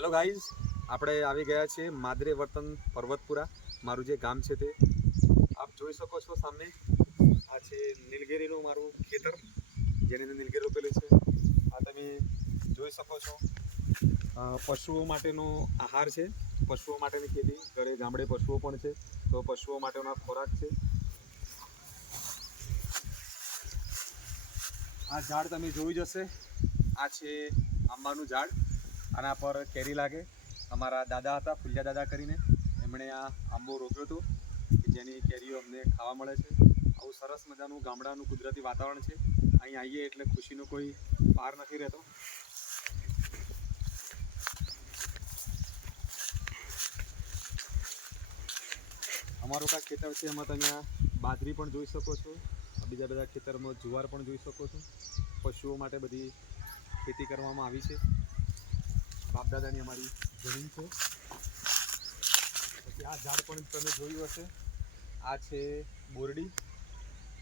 Hello guys આપણે આવી ગયા છીએ માદરે વર્તન પર્વતપુરા. મારું જે ગામ છે તે. આપ જોઈ શકો છો સામે. આ છે નીલગિરીનું મારું ખેતર, જેની અંદર નીલગિરી રોપેલી છે. આ તમે જોઈ શકો છો. પશુઓ માટેનો આહાર છે. પશુઓ માટેની ખેતી. ઘરે ગામડે પશુઓ પણ છે. તો પશુઓ માટેનો ખોરાક છે. આ ઝાડ તમે જોઈ જશે આ છે આંબાનું ઝાડ. આના પર કેરી લાગે. અમારા દાદા હતા, ફુલિયા દાદા કરીને. એમણે આ આંબો રોપ્યો હતો જેની કેરીઓ અમને ખાવા મળે છે. આવું સરસ મજાનું ગામડાનું કુદરતી વાતાવરણ છે. અહીં આવીએ એટલે ખુશીનો કોઈ પાર નથી રહેતો. અમારું કાંઈક ખેતર છે, એમાં તમે બાજરી પણ જોઈ શકો છો. બીજા બધા ખેતરમાં જુવાર પણ જોઈ શકો છો. પશુઓ માટે બધી ખેતી કરવામાં આવી છે. બાપદાદાની અમારી જમીન છે. પછી આ ઝાડ પણ તમે જોયું હશે. આ છે બોરડી.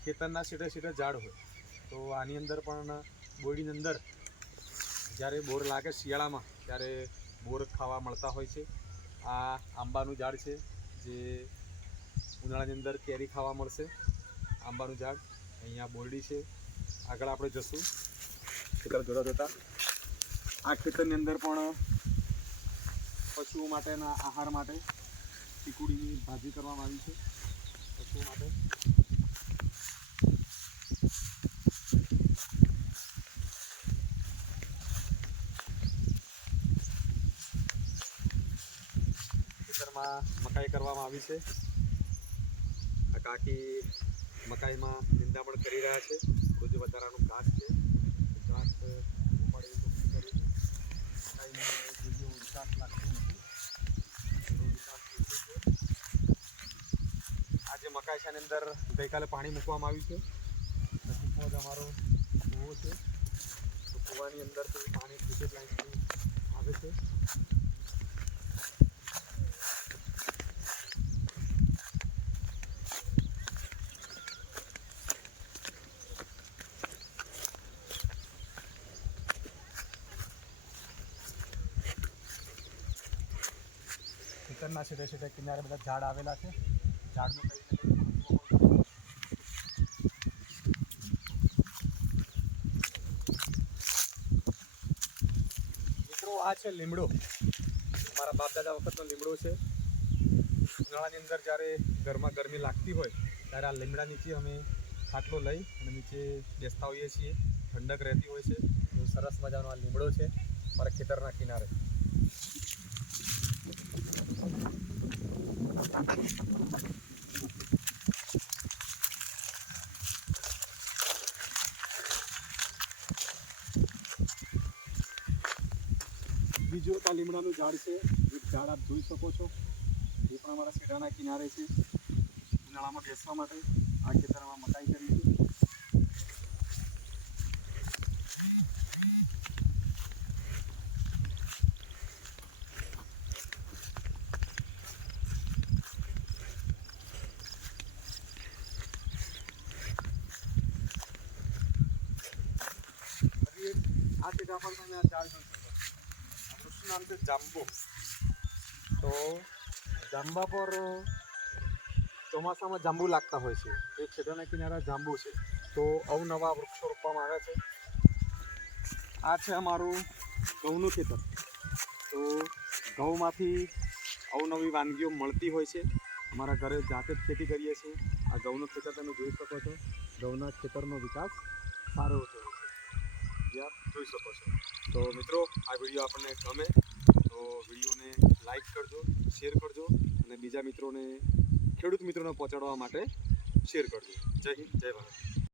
ખેતરના સીધે સીધે ઝાડ હોય. તો આની અંદર પણ બોરડીની અંદર જ્યારે બોર લાગે શિયાળામાં, ત્યારે બોર ખાવા મળતા હોય છે. આ આંબાનું ઝાડ છે, જે ઉનાળાની અંદર કેરી ખાવા મળશે. આંબાનું ઝાડ. અહીંયા બોરડી છે. આગળ આપણે જશું. ખેતર જોતા જોતા આ ખેતરની અંદર પણ પશુઓ માટેના આહાર માટે ચીકુડીની ભાજી કરવામાં આવી છે. પશુઓ માટે ખેતરમાં મકાઈ કરવામાં આવી છે. આ કાકી મકાઈમાં નિંદામણ કરી રહ્યા છે. બધું વધારાનું ઘાસ છે ઘાસ ઉપાડી ચોખ્ખું કરી મકાઈમાં જેટલો વિકાસ લાગતો નથી એનો વિકાસ થયો છે એની અંદર ગઈકાલે પાણી મૂકવામાં આવ્યું છે. નજીકમાં જ અમારો કૂવો છે. તો કૂવાની અંદરથી પાણી ક્રિકેટ લાઈનથી આવે છે. ખેતરના છેડે છેડે કિનારે બધા ઝાડ આવેલા છે. મિત્રો, આ છે લીમડો. મારા બાપ દાદા વખતનો લીમડો છે. ઉનાળાની અંદર જ્યારે ઘરમાં ગરમી લાગતી હોય, ત્યારે આ લીમડા નીચે અમે ખાટલો લઈ અને નીચે બેસતા હોઈએ છીએ. ઠંડક રહેતી હોય છે. બહુ સરસ મજાનો આ લીમડો છે મારા ખેતરના કિનારે. બીજું આ લીમડાનું ઝાડ છે. એક ઝાડ આપ જોઈ શકો છો. એ પણ અમારા શેઢાના કિનારે છે. ઉનાળામાં બેસવા માટે આ ખેતરમાં મકાઈ કરી છે. આ શેઢા પર તમે આ ઝાડ જોઈ નામ છે જાંબુ તો જાંબા પર ચોમાસામાં જાંબુ લાગતા હોય છે એ છેડાના કિનારા જાંબુ છે તો અવનવા વૃક્ષો રોપવામાં આવે છે આ છે અમારું ઘઉંનું ખેતર તો ઘઉંમાંથી અવનવી વાનગીઓ મળતી હોય છે અમારા ઘરે જાતે જ ખેતી કરીએ છીએ આ ઘઉંનું ખેતર તમે જોઈ શકો છો ઘઉંના ખેતરનો વિકાસ સારો છે આપ જોઈ શકો છો. તો મિત્રો, આ વીડિયો આપણને ગમે તો વિડીયોને લાઈક કરજો શેર કરજો અને બીજા મિત્રોને, ખેડૂત મિત્રોને પહોંચાડવા માટે શેર કરજો. જય હિન્દ, જય ભારત.